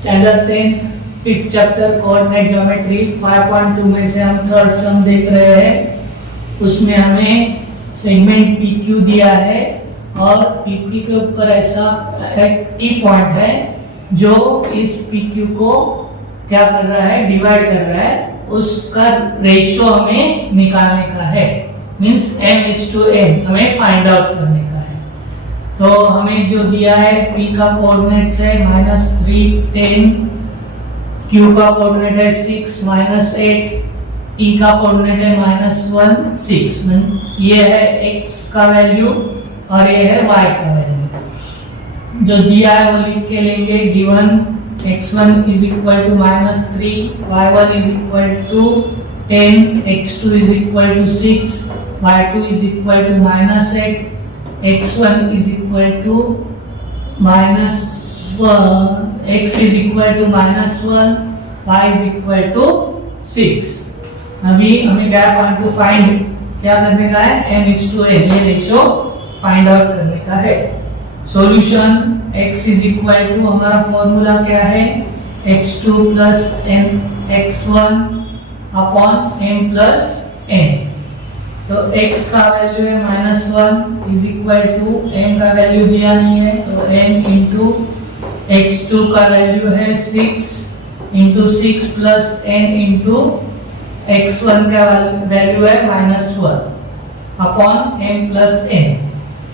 Standard 10 fifth chapter coordinate geometry 5.2 में से हम थर्ड सम देख रहे हैं। उसमें हमें सेगमेंट PQ दिया है और PQ के ऊपर ऐसा एक T पॉइंट है जो इस PQ को क्या कर रहा है, डिवाइड कर रहा है। उसका रेशियो हमें निकालने का है, मींस m/n हमें फाइंड आउट करने का है। तो हमें जो दिया है P का कोऑर्डिनेट्स है -3 10, Q का कोऑर्डिनेट है 6 -8, T का कोऑर्डिनेट है -1 6। मींस ये है x का वैल्यू और ये है y का वैल्यू। जो दिया है वो लिख के लेंगे। Given x1 is equal to -3, y1 is equal to 10, x2 is equal to 6, y2 is equal to -8, x1 is equal to -1, x is equal to -1, y is equal to 6। अभी हमें क्या फाइंड क्या करने का है, m/n ये ratio find out करने का है। Solution x is equal to, हमारा फॉर्मूला क्या है, x2 plus x1 upon m plus n। तो x का वैल्यू है -1 इज इक्वल टू m का वैल्यू दिया नहीं है तो m इंटू x2 का वैल्यू है 6 into 6 plus n into x1 का वैल्यू है -1 अपॉन m प्लस n।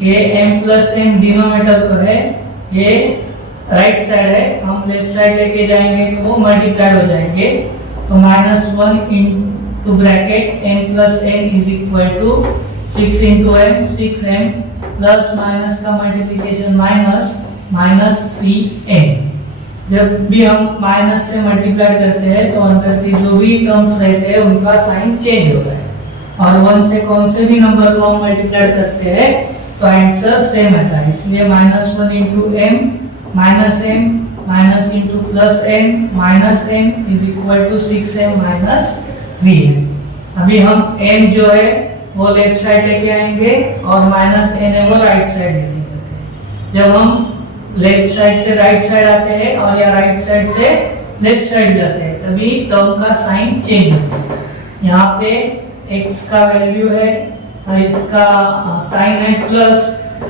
ये m प्लस n डिनोमिनेटर पर है, ये राइट साइड है, हम लेफ्ट साइड लेके जाएंगे तो वो मल्टीप्लाइड हो जाएंगे। तो -1 into bracket n plus n is equal to 6 into m 6m plus minus का मल्टीप्लिकेशन -3m। जब भी हम माइनस से मल्टीप्लाई करते हैं तो अंदर के जो भी टर्म्स रहते हैं उनका साइन चेंज होता है, और 1 से कौन से भी नंबर को हम मल्टीप्लाई करते हैं तो आंसर सेम आता है। इसलिए -1 into m minus into plus n is equal to 6m minus 3m। अभी हम m जो है वो लेफ्ट साइड लेके आएंगे और -n है वो राइट साइड लेके जाते हैं। जब हम लेफ्ट साइड से राइट साइड आते हैं और या राइट साइड से लेफ्ट साइड जाते हैं तभी टर्म का साइन चेंज होता है। यहाँ पे x का वैल्यू है, इसका साइन है प्लस,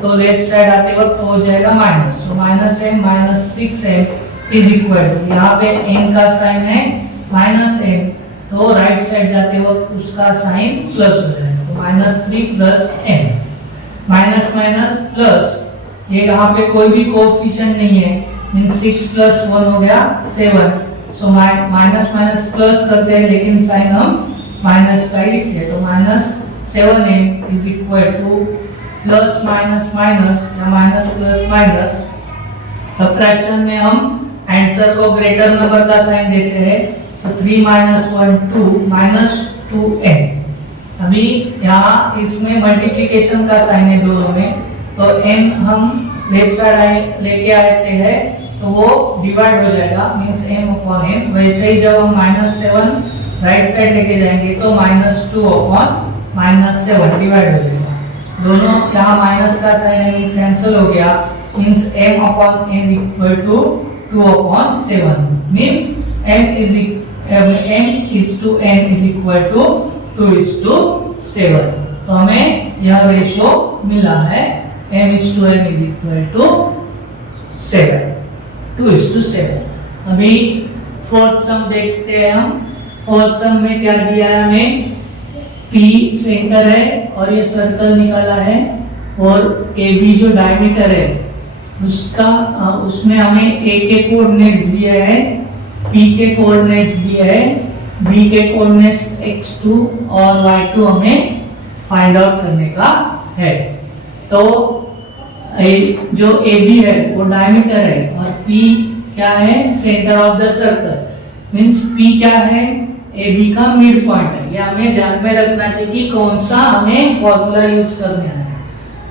तो लेफ्ट साइड आते वक्त हो जाएगा माइनस। तो -m 6m is equal to, यहाँ पे n का साइन है -n, तो राइट साइड जाते वक्त उसका साइन प्लस हो जाएगा, तो -3 plus n। Minus minus plus, ये यहाँ पे कोई भी कोएफिशिएंट नहीं है, मींस 6 प्लस 1 हो गया 7। सो माइनस माइनस प्लस करते हैं लेकिन साइन हम माइनस का ही लिखते हैं, तो -7m is equal two plus minus minus या माइनस प्लस माइनस। सब्ट्रैक्शन में हम आंसर को ग्रेटर नंबर का साइन देते हैं, तो 3 -1 2 2n। अभी यहाँ इसमें मल्टीप्लिकेशन का साइन है दोनों में, तो n हम लेफ्ट साइड लेके आते हैं तो वो डिवाइड हो जाएगा, मींस m अपॉन n। वैसे ही जब हम -7 राइट साइड लेके जाएंगे तो -2 अपॉन -7 डिवाइड हो जाएगा। दोनों यहाँ माइनस का साइन है मींस कैंसिल हो गया, means m upon n equal to 2 upon 7, means m is to n is equal to 2:7। तो हमें यह रेशियो मिला है, m/n इज इक्वल टू 7, 2:7। अभी फोर्थ सम देखते हैं हम। फोर्थ सम में क्या दिया है हमें, P सेंटर है और ये सर्कल निकाला है, और AB जो डायमीटर है उसका उसमें हमें A के कोऑर्डिनेट्स दिए हैं, P के कोऑर्डिनेट्स दिए हैं, B के कोऑर्डिनेट्स x2 और y2 हमें फाइंड आउट करने का है। तो जो AB है वो डायमीटर है और P क्या है, centre of the circle, means P क्या है, AB का मिड पॉइंट है। ये हमें ध्यान में रखना चाहिए कि कौन सा हमें फॉर्मूला यूज करना है।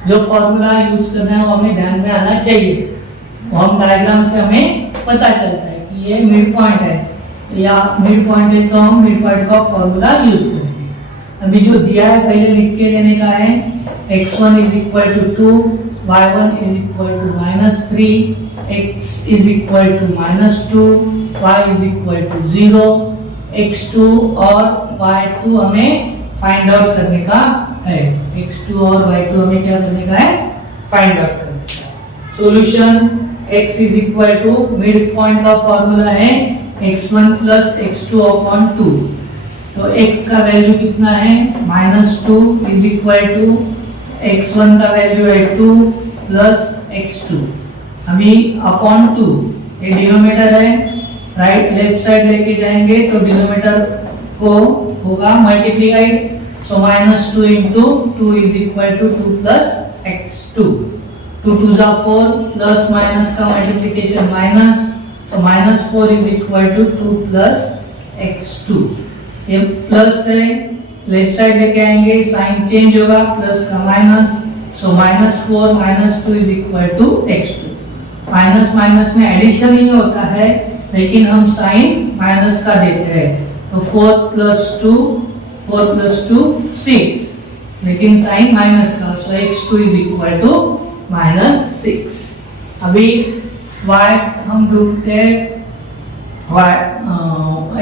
जो फॉर्मूला यूज करना है वो हमें ध्यान में आना चाहिए। हम डायग्राम से हमें पता चलता है कि ये मिड पॉइंट है या मिड पॉइंट है, तो हम मिड पॉइंट का फॉर्मूला यूज करेंगे। अभी जो दिया है पहले लिख के लेने का है, x1 is equal to 2, y1 is equal to -3, x is equal to -2, y is equal to 0, x2 और y2 हमें फाइंड आउट करने का है। x2 और y2 हमें क्या करने का है? फाइंड आउट करने का। Solution x is equal to midpoint का फॉर्मूला है x1 प्लस x2 अपॉन 2। तो x का वैल्यू कितना है? -2 इज इक्वल टू x1 का वैल्यू है 2 प्लस x2, अभी अपॉन 2, ये डिनोमिनेटर है, राइट लेफ्ट साइड लेके जाएंगे तो डिनोमिनेटर को होगा multiply, so -2 into 2 is equal to 2 plus x2, 2 2 जा 4, प्लस माइनस का मल्टीप्लिकेशन माइनस, तो -4 is equal to 2 plus x2। ये प्लस है, लेफ्ट साइड लेके आएंगे, साइन चेंज होगा, प्लस का minus, so -4 -2 is equal to x2। Minus minus में एडिशन ही होता है, लेकिन हम साइन माइनस का देते हैं, तो 4 प्लस 2 6, लेकिन साइन माइनस का, सो x2 इज इक्वल टू -6। अभी y हम ढूंढते हैं,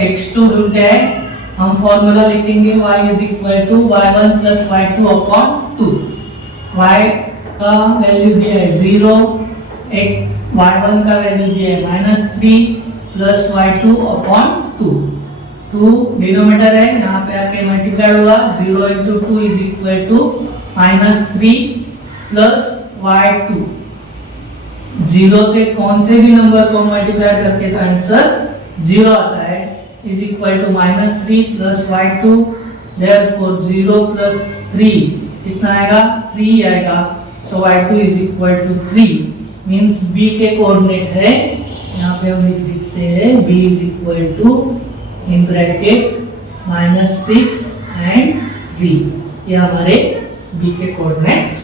x2 ढूंढते हैं, हम फॉर्मूला लिखेंगे y is equal to y1 plus y2 upon 2। y का वैल्यू दिया है 0, y1 का वैल्यू दिया है -3 प्लस y2 अपॉन 2 डिनोमिनेटर है, यहाँ पे आके मल्टीप्लाई होगा, 0 into 2 is equal to -3 plus y2। 0 से कौन से भी नंबर को मल्टीप्लाई करके तो आंसर 0 आता है, is equal to -3 plus y2, therefore 0 plus 3 कितना आएगा? 3 आएगा, so y2 is equal to 3, means b के कोऑर्डिनेट है, यहाँ पे हम लिख देते हैं b is equal to in bracket -6 and 3, ये हमारे b के कोऑर्डिनेट्स